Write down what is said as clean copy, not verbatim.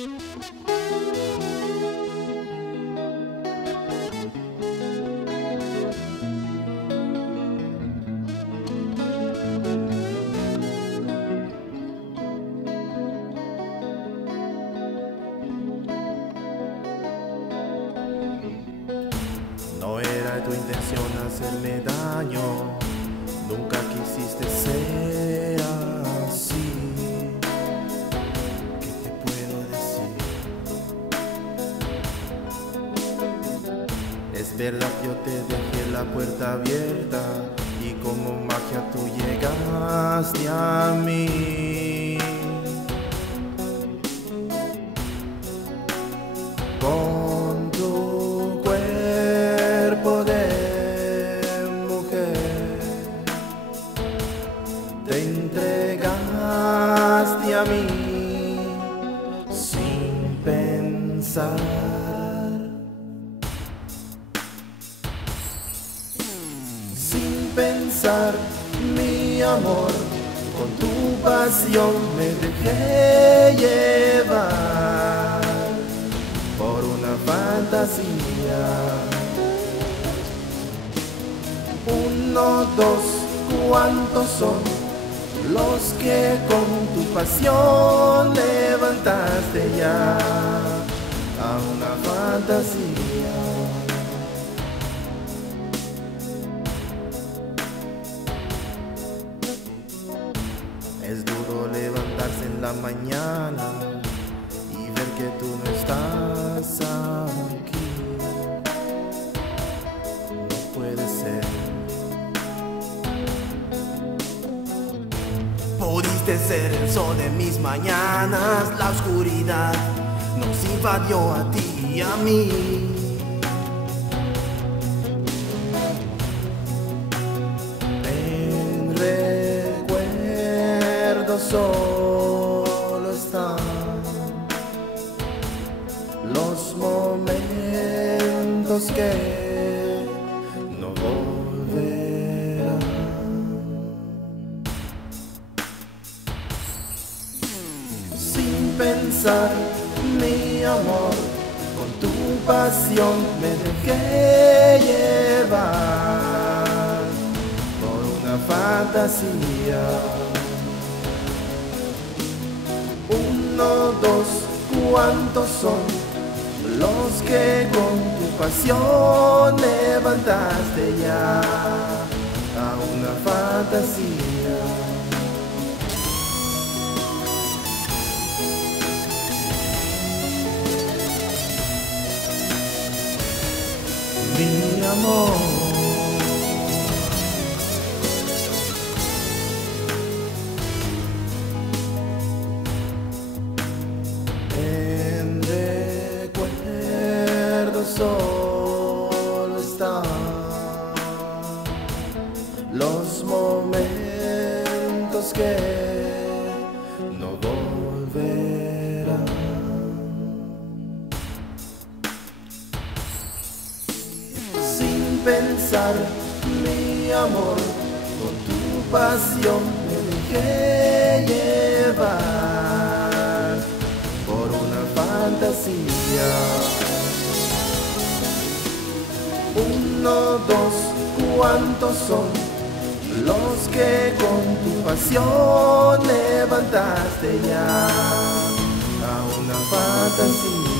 No era tu intención hacerme daño, nunca quisiste ser así. ¿Qué te puedo decir? Es verdad, yo te dejé la puerta abierta y como magia tú llegaste a mí. Con tu cuerpo de mujer te entregaste a mí sin pensar. Sin pensar, mi amor, con tu pasión me dejé llevar por una fantasía. 1, 2, ¿cuántos son los que con tu pasión levantaste ya a una fantasía? Es duro levantarse en la mañana y ver que tú no estás aquí. No puede ser. Pudiste ser el sol de mis mañanas, la oscuridad nos invadió a ti y a mí. En recuerdo solo están los momentos que no volverán. Sin pensar, mi amor, con tu pasión me dejé llevar por una fantasía. 1, 2, ¿cuántos son los que con tu pasión levantaste ya a una fantasía? Mi amor, en recuerdo solo están los momentos que no volverán. Sin pensar, mi amor, con tu pasión me dejé llevar por una fantasía. 1, 2, ¿cuántos son los que con tu pasión levantaste ya a una fantasía?